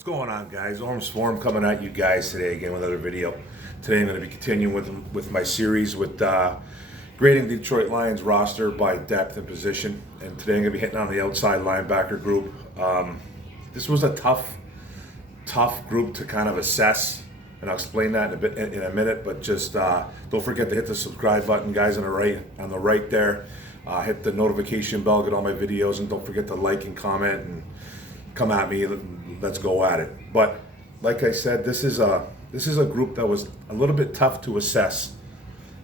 What's going on, guys? Orm Swarm coming at you guys today again with another video. Today I'm going to be continuing with my series with grading the Detroit Lions roster by depth and position. And today I'm going to be hitting on the outside linebacker group. This was a tough group to kind of assess, and I'll explain that in a minute. But just don't forget to hit the subscribe button, guys, on the right there. Hit the notification bell, get all my videos, and don't forget to like and comment and come at me. Let's go at it. But like I said, this is a group that was a little bit tough to assess.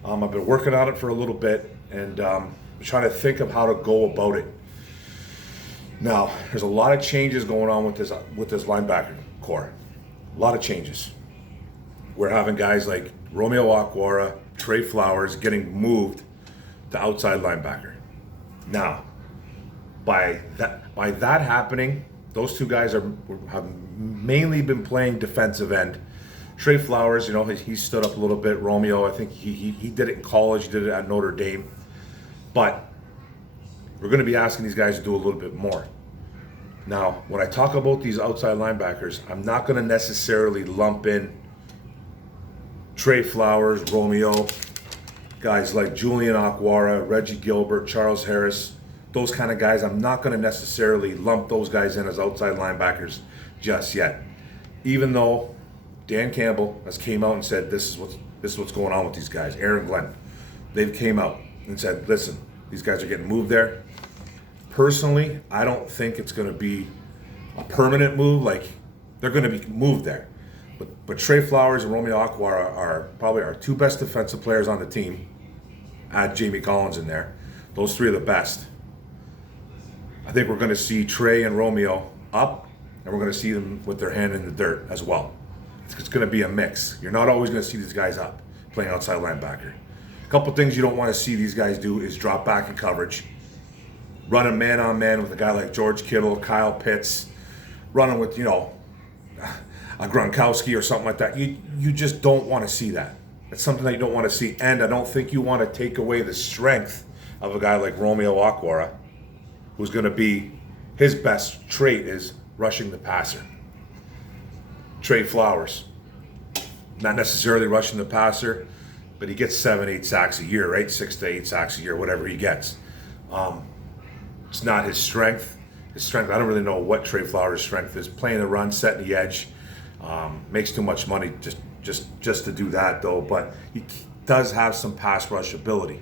I've been working on it for a little bit and trying to think of how to go about it. Now, there's a lot of changes going on with this linebacker core. A lot of changes. We're having guys like Romeo Okwara, Trey Flowers getting moved to outside linebacker. Now, by that happening, those two guys have mainly been playing defensive end. Trey Flowers, he stood up a little bit. Romeo, I think he did it in college, he did it at Notre Dame. But we're going to be asking these guys to do a little bit more. Now, when I talk about these outside linebackers, I'm not going to necessarily lump in Trey Flowers, Romeo, guys like Julian Okwara, Reggie Gilbert, Charles Harris. Those kind of guys, I'm not going to necessarily lump those guys in as outside linebackers just yet. Even though Dan Campbell has came out and said this is what's going on with these guys. Aaron Glenn, they've came out and said, listen, these guys are getting moved there. Personally, I don't think it's going to be a permanent move. Like, they're going to be moved there. But Trey Flowers and Romeo Okwara are probably our two best defensive players on the team. Add Jamie Collins in there. Those three are the best. I think we're going to see Trey and Romeo up, and we're going to see them with their hand in the dirt as well. It's going to be a mix. You're not always going to see these guys up playing outside linebacker. A couple things you don't want to see these guys do is drop back in coverage, running man-on-man with a guy like George Kittle, Kyle Pitts, running with, a Gronkowski or something like that. You just don't want to see that. It's something that you don't want to see, and I don't think you want to take away the strength of a guy like Romeo Okwara, who's going to be, his best trait is rushing the passer. Trey Flowers, not necessarily rushing the passer, but he gets 7-8 sacks a year, right? 6 to 8 sacks a year, whatever he gets. It's not his strength. His strength, I don't really know what Trey Flowers' strength is. Playing the run, setting the edge, makes too much money just to do that, though. But he does have some pass rush ability,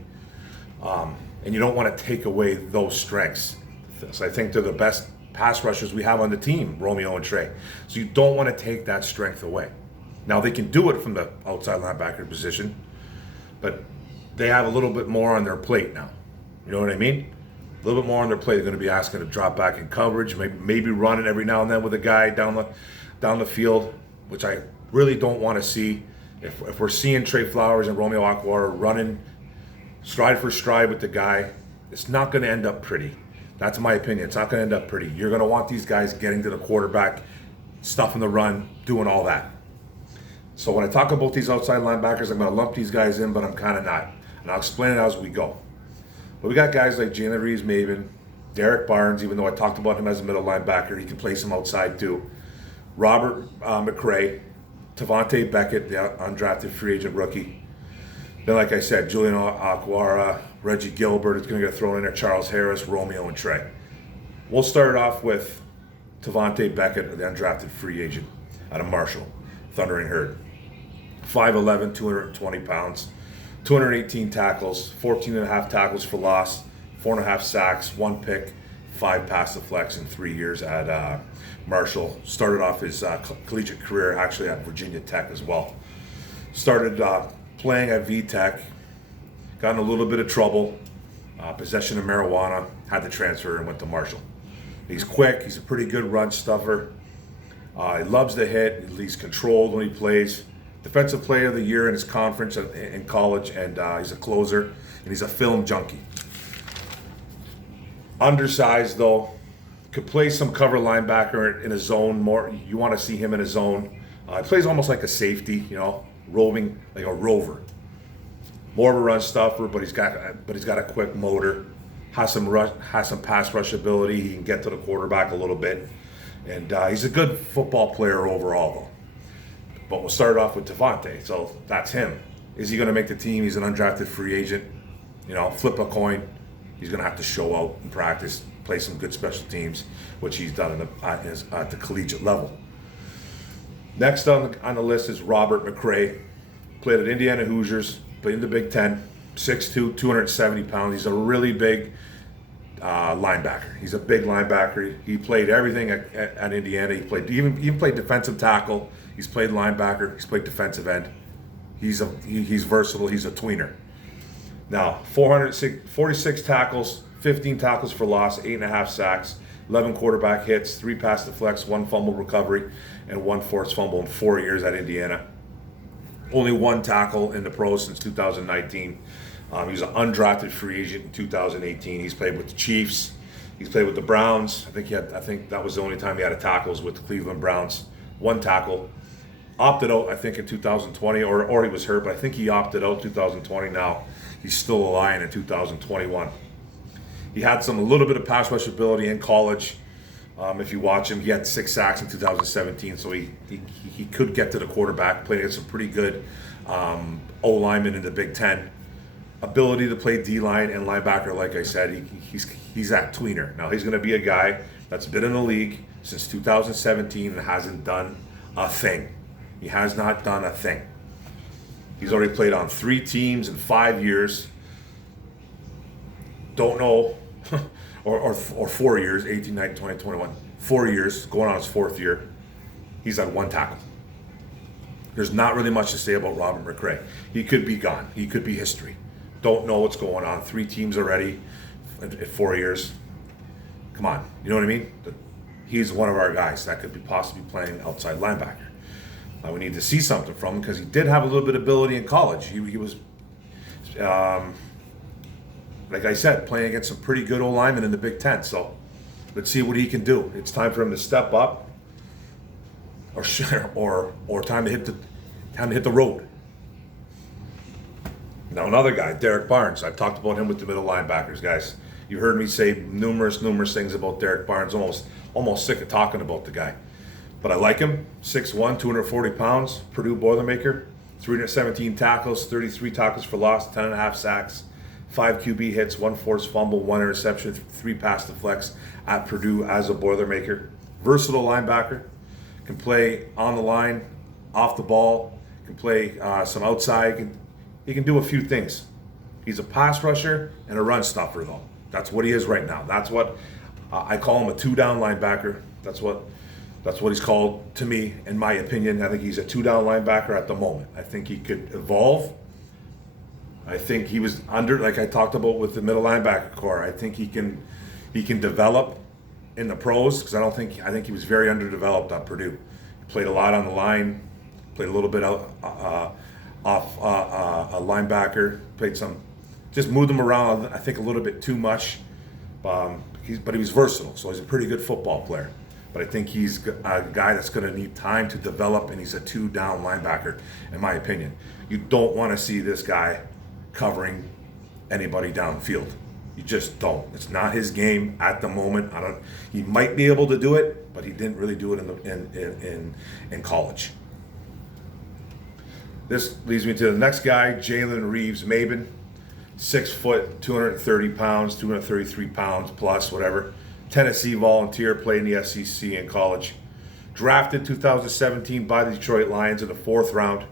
and you don't want to take away those strengths. So I think they're the best pass rushers we have on the team, Romeo and Trey. So you don't want to take that strength away. Now, they can do it from the outside linebacker position, but they have a little bit more on their plate now. You know what I mean? A little bit more on their plate. They're going to be asking to drop back in coverage, maybe running every now and then with a guy down the field, which I really don't want to see. If we're seeing Trey Flowers and Romeo Okwara running stride for stride with the guy, it's not going to end up pretty. That's my opinion. It's not going to end up pretty. You're going to want these guys getting to the quarterback, stuffing the run, doing all that. So when I talk about these outside linebackers, I'm going to lump these guys in, but I'm kind of not. And I'll explain it as we go. But we got guys like Jalen Reeves-Maybin, Derek Barnes, even though I talked about him as a middle linebacker, he can play some outside too. Robert McRae, Tavante Beckett, the undrafted free agent rookie. Then, like I said, Julian Okwara, Reggie Gilbert is going to get thrown in there, Charles Harris, Romeo, and Trey. We'll start off with Tavante Beckett, the undrafted free agent out of Marshall, Thundering Herd. 5'11", 220 pounds, 218 tackles, 14.5 tackles for loss, 4.5 sacks, 1 pick, 5 pass deflects in 3 years at Marshall. Started off his collegiate career actually at Virginia Tech as well. Started playing at VTech, got in a little bit of trouble, possession of marijuana, had to transfer and went to Marshall. He's quick, he's a pretty good run stuffer. He loves to hit, he's controlled when he plays. Defensive player of the year in his conference in college, and he's a closer, and he's a film junkie. Undersized though, could play some cover linebacker in a zone more. You want to see him in a zone. He plays almost like a safety, roving like a rover. More of a run stuffer, but he's got a quick motor. Has some pass rush ability. He can get to the quarterback a little bit, And he's a good football player overall, though. But we'll start off with Devontae. So that's him. Is he going to make the team? He's an undrafted free agent. Flip a coin. He's going to have to show out in practice, play some good special teams, which he's done at the collegiate level. Next on the list is Robert McCray. Played at Indiana Hoosiers, played in the Big Ten, 6'2", 270 pounds. He's a really big linebacker. He's a big linebacker. He played everything at Indiana. He played even played defensive tackle. He's played linebacker. He's played defensive end. He's versatile. He's a tweener. Now, 46 tackles, 15 tackles for loss, 8.5 sacks, 11 quarterback hits, 3 pass deflects, 1 fumble recovery, and 1 forced fumble in 4 years at Indiana. Only 1 tackle in the pros since 2019. He was an undrafted free agent in 2018. He's played with the Chiefs. He's played with the Browns. I think that was the only time he had a tackle was with the Cleveland Browns. 1 tackle. Opted out, I think, in 2020, or he was hurt, but I think he opted out 2020 now. He's still a Lion in 2021. He had a little bit of pass rush ability in college. If you watch him, he had 6 sacks in 2017, so he could get to the quarterback, played against some pretty good O-linemen in the Big Ten. Ability to play D-line and linebacker, like I said, he's that tweener. Now, he's going to be a guy that's been in the league since 2017 and hasn't done a thing. He has not done a thing. He's already played on 3 teams in 5 years. Don't know, or 4 years, 18, 19, 20, 21. 4 years, going on his 4th year. He's had 1 tackle. There's not really much to say about Robert McCray. He could be gone. He could be history. Don't know what's going on. 3 teams already at 4 years. Come on, you know what I mean? He's one of our guys that could be possibly playing outside linebacker. We need to see something from him because he did have a little bit of ability in college. He was, like I said, playing against some pretty good old linemen in the Big Ten. So let's see what he can do. It's time for him to step up, or time to hit the road. Now another guy, Derek Barnes. I've talked about him with the middle linebackers, guys. You heard me say numerous things about Derek Barnes. Almost sick of talking about the guy. But I like him. 6'1", 240 pounds, Purdue Boilermaker, 317 tackles, 33 tackles for loss, 10.5 sacks, 5 QB hits, 1 forced fumble, 1 interception, 3 pass deflects at Purdue as a Boilermaker. Versatile linebacker, can play on the line, off the ball, can play some outside. He can do a few things. He's a pass rusher and a run stopper, though. That's what he is right now. That's what I call him, a 2-down linebacker. That's what he's called to me, in my opinion. I think he's a 2-down linebacker at the moment. I think he could evolve. I think he was like I talked about with the middle linebacker core. I think he can develop in the pros because I think he was very underdeveloped at Purdue. He played a lot on the line, played a little bit off a linebacker, just moved him around. I think a little bit too much. But he was versatile, so he's a pretty good football player. But I think he's a guy that's going to need time to develop, and he's a 2-down linebacker, in my opinion. You don't want to see this guy covering anybody downfield. You just don't. It's not his game at the moment. He might be able to do it, but he didn't really do it in college. This leads me to the next guy, Jalen Reeves-Maben, 6 foot, 230 pounds, 233 pounds plus, whatever. Tennessee Volunteer, played in the SEC in college. Drafted 2017 by the Detroit Lions in the 4th round.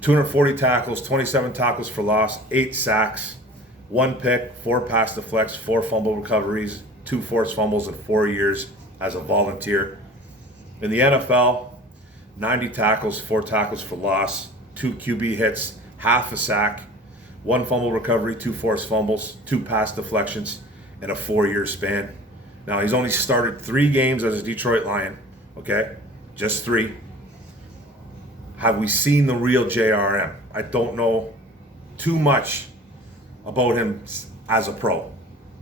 240 tackles, 27 tackles for loss, 8 sacks, 1 pick, 4 pass deflects, 4 fumble recoveries, 2 forced fumbles in 4 years as a Volunteer. In the NFL, 90 tackles, 4 tackles for loss, 2 QB hits, half a sack, 1 fumble recovery, 2 forced fumbles, 2 pass deflections in a 4-year span. Now, he's only started 3 games as a Detroit Lion, okay? Just 3. Have we seen the real JRM? I don't know too much about him as a pro.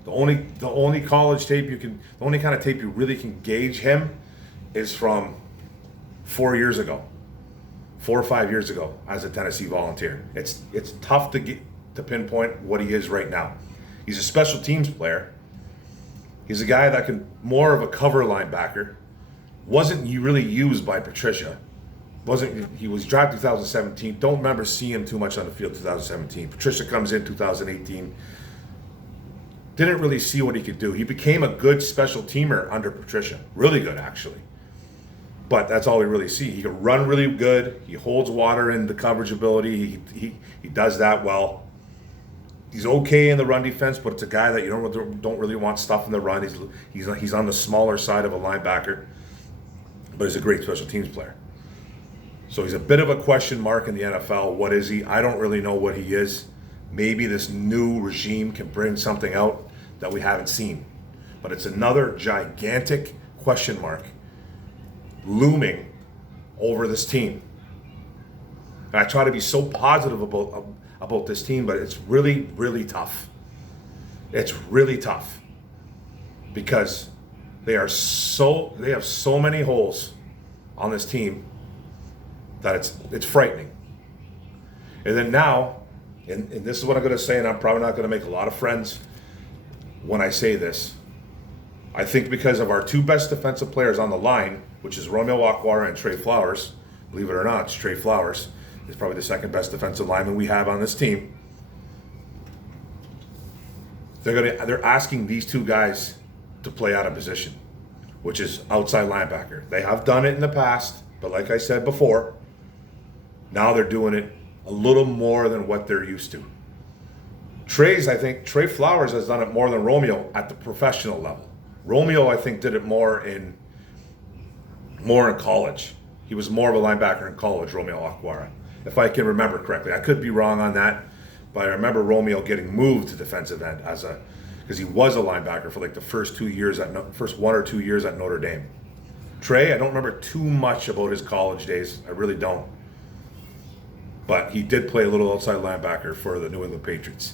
The only college tape the only kind of tape you really can gauge him is from 4 years ago, 4 or 5 years ago as a Tennessee Volunteer. It's tough to pinpoint what he is right now. He's a special teams player. He's a guy that can more of a cover linebacker. Wasn't really used by Patricia. He was drafted 2017. Don't remember seeing him too much on the field 2017. Patricia comes in 2018. Didn't really see what he could do. He became a good special teamer under Patricia. Really good, actually. But that's all we really see. He can run really good. He holds water in the coverage ability. He does that well. He's okay in the run defense, but it's a guy that you don't really want stuff in the run. He's on the smaller side of a linebacker, but he's a great special teams player. So he's a bit of a question mark in the NFL. What is he? I don't really know what he is. Maybe this new regime can bring something out that we haven't seen. But it's another gigantic question mark looming over this team. And I try to be so positive about this team, but it's really, really tough. It's really tough because they have so many holes on this team that it's frightening. And then now, and this is what I'm going to say, and I'm probably not going to make a lot of friends when I say this. I think because of our two best defensive players on the line, which is Romeo Okwara and Trey Flowers, believe it or not, Trey Flowers is probably the second best defensive lineman we have on this team. They're asking these two guys to play out of position, which is outside linebacker. They have done it in the past, but like I said before, now they're doing it a little more than what they're used to. I think Trey Flowers has done it more than Romeo at the professional level. Romeo, I think, did it more in college. He was more of a linebacker in college, Romeo Okwara, if I can remember correctly. I could be wrong on that, but I remember Romeo getting moved to defensive end because he was a linebacker for like the first 1 or 2 years at Notre Dame. Trey, I don't remember too much about his college days. I really don't. But he did play a little outside linebacker for the New England Patriots.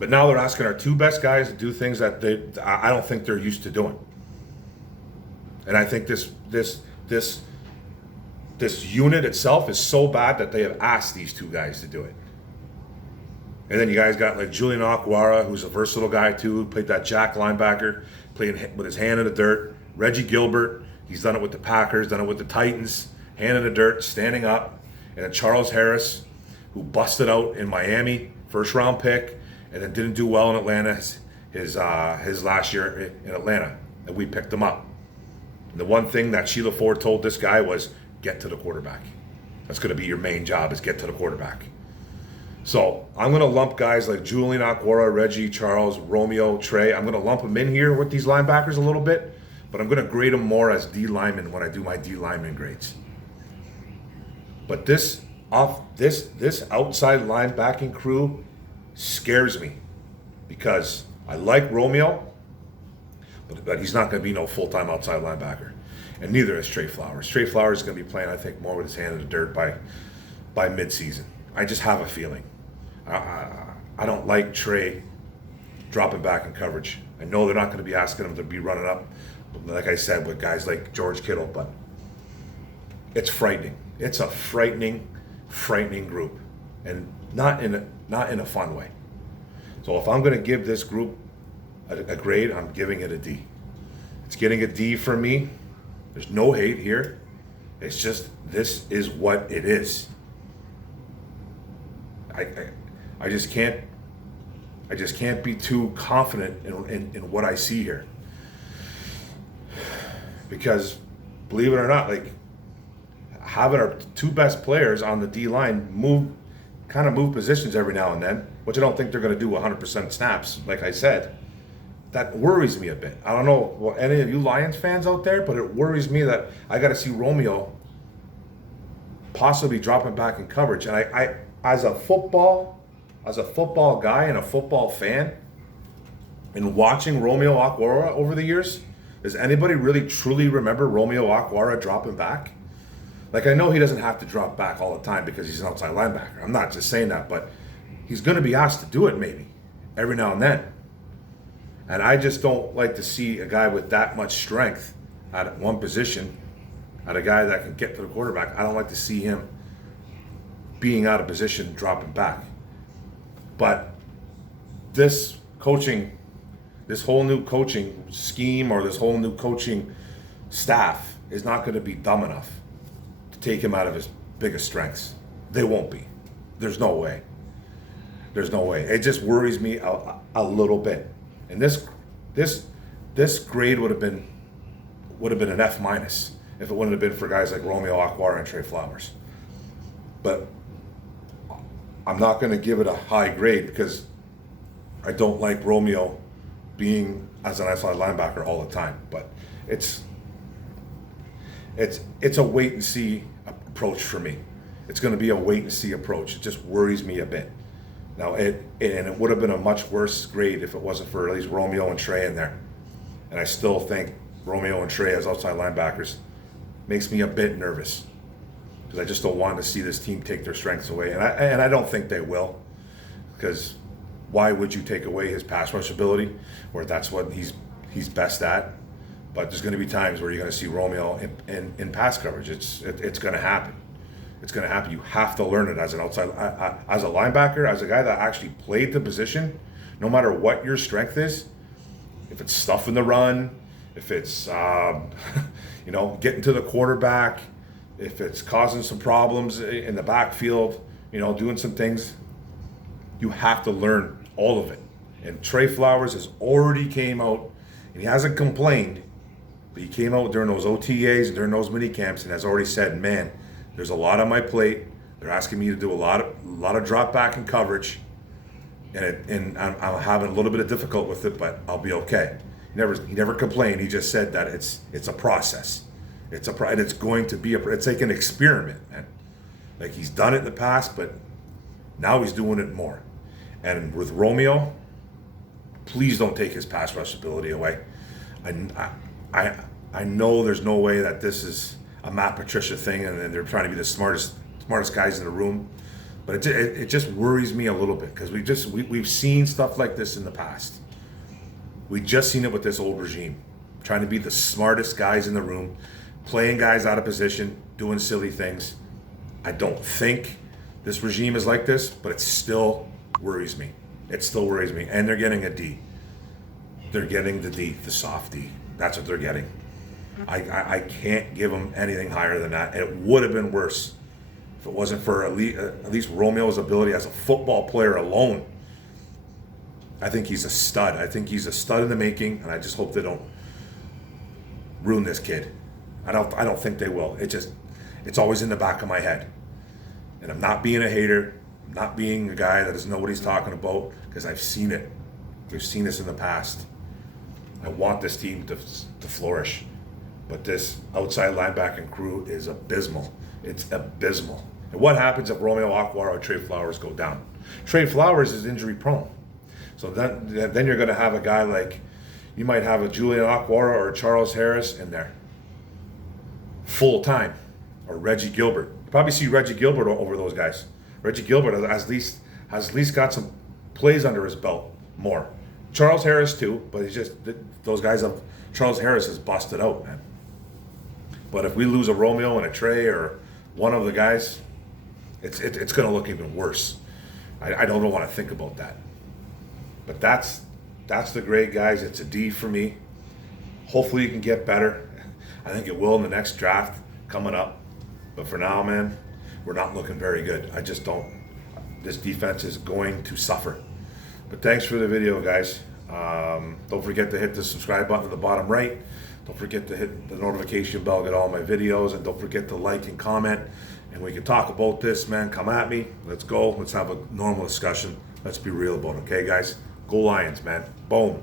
But now they're asking our two best guys to do things that I don't think they're used to doing. And I think this unit itself is so bad that they have asked these two guys to do it. And then you guys got like Julian Okwara, who's a versatile guy too, who played that jack linebacker, playing with his hand in the dirt. Reggie Gilbert, he's done it with the Packers, done it with the Titans, hand in the dirt, standing up. And then Charles Harris, who busted out in Miami, first round pick, and then didn't do well in Atlanta his last year in Atlanta, and we picked him up. And the one thing that Sheila Ford told this guy was, get to the quarterback. That's going to be your main job, is get to the quarterback. So I'm going to lump guys like Julian Okwara, Reggie, Charles, Romeo, Trey. I'm going to lump them in here with these linebackers a little bit, but I'm going to grade them more as D linemen when I do my D lineman grades. But this outside linebacking crew scares me because I like Romeo, but he's not going to be no full-time outside linebacker. And neither is Trey Flowers. Trey Flowers is going to be playing, I think, more with his hand in the dirt by mid-season. I just have a feeling. I don't like Trey dropping back in coverage. I know they're not going to be asking him to be running up, like I said, with guys like George Kittle, but it's frightening. It's a frightening group, and not in a fun way. So if I'm going to give this group a grade, I'm giving it a D. It's getting a D for me. There's no hate here. It's just, this is what it is. I just can't be too confident in what I see here, because believe it or not, like, having our two best players on the D line move positions every now and then, which I don't think they're going to do 100% snaps, like I said, that worries me a bit. I don't know what any of you Lions fans out there, but it worries me that I got to see Romeo possibly dropping back in coverage. And I as a football guy and a football fan, and watching Romeo Okwara over the years, does anybody really truly remember Romeo Okwara dropping back? Like, I know he doesn't have to drop back all the time because he's an outside linebacker. I'm not just saying that, but he's going to be asked to do it maybe every now and then. And I just don't like to see a guy with that much strength at one position, at a guy that can get to the quarterback. I don't like to see him being out of position, dropping back. But this coaching this whole new coaching scheme or this whole new coaching staff is not going to be dumb enough to take him out of his biggest strengths. They won't be. There's no way. There's no way. It just worries me a little bit. And this grade would have been an F minus if it wouldn't have been for guys like Romeo Aquara and Trey Flowers. But I'm not going to give it a high grade because I don't like Romeo being as an outside linebacker all the time. But it's a wait and see approach for me. It's going to be a wait and see approach. It just worries me a bit. Now it would have been a much worse grade if it wasn't for at least Romeo and Trey in there. And I still think Romeo and Trey as outside linebackers makes me a bit nervous because I just don't want to see this team take their strengths away. And I don't think they will, because why would you take away his pass rush ability, where that's what he's best at? But there's going to be times where you're going to see Romeo in pass coverage. It's going to happen. It's going to happen. You have to learn it as an outside, as a linebacker, as a guy that actually played the position. No matter what your strength is, if it's stuffing the run, if it's getting to the quarterback, if it's causing some problems in the backfield, doing some things, you have to learn all of it. And Trey Flowers has already came out, and he hasn't complained, but he came out during those OTAs and during those mini camps and has already said, man, there's a lot on my plate. They're asking me to do a lot of drop back and coverage, and I'm having a little bit of difficult with it, but I'll be okay. He never complained. He just said that it's a process. And it's going to be it's like an experiment, man. Like he's done it in the past, but now he's doing it more. And with Romeo, please don't take his pass rush ability away. I know there's no way that this is a Matt Patricia thing, and they're trying to be the smartest guys in the room. But it just worries me a little bit because we've seen stuff like this in the past. We just seen it with this old regime, trying to be the smartest guys in the room, playing guys out of position, doing silly things. I don't think this regime is like this, but it still worries me. It still worries me. And they're getting a D. They're getting the D, the soft D. That's what they're getting. I can't give them anything higher than that. It would have been worse if it wasn't for at least Romeo's ability as a football player alone. I think he's a stud. I think he's a stud in the making, and I just hope they don't ruin this kid. I don't think they will. It's always in the back of my head. And I'm not being a hater, I'm not being a guy that doesn't know what he's talking about, because I've seen it. We've seen this in the past. I want this team to flourish. But this outside linebacking crew is abysmal. It's abysmal. And what happens if Romeo Aquara or Trey Flowers go down? Trey Flowers is injury prone. So then you're going to have a guy like, you might have a Julian Aquara or a Charles Harris in there full time, or Reggie Gilbert. You probably see Reggie Gilbert over those guys. Reggie Gilbert has at least got some plays under his belt more. Charles Harris too, but those guys have, Charles Harris is busted out, man. But if we lose a Romeo and a Trey or one of the guys, it's going to look even worse. I don't want to think about that. But that's the grade, guys. It's a D for me. Hopefully you can get better. I think it will in the next draft coming up. But for now, man, we're not looking very good. I just don't. This defense is going to suffer. But thanks for the video, guys. Don't forget to hit the subscribe button in the bottom right. Don't forget to hit the notification bell, get all my videos, and don't forget to like and comment. And we can talk about this, man. Come at me. Let's go. Let's have a normal discussion. Let's be real about it, okay, guys? Go Lions, man. Boom.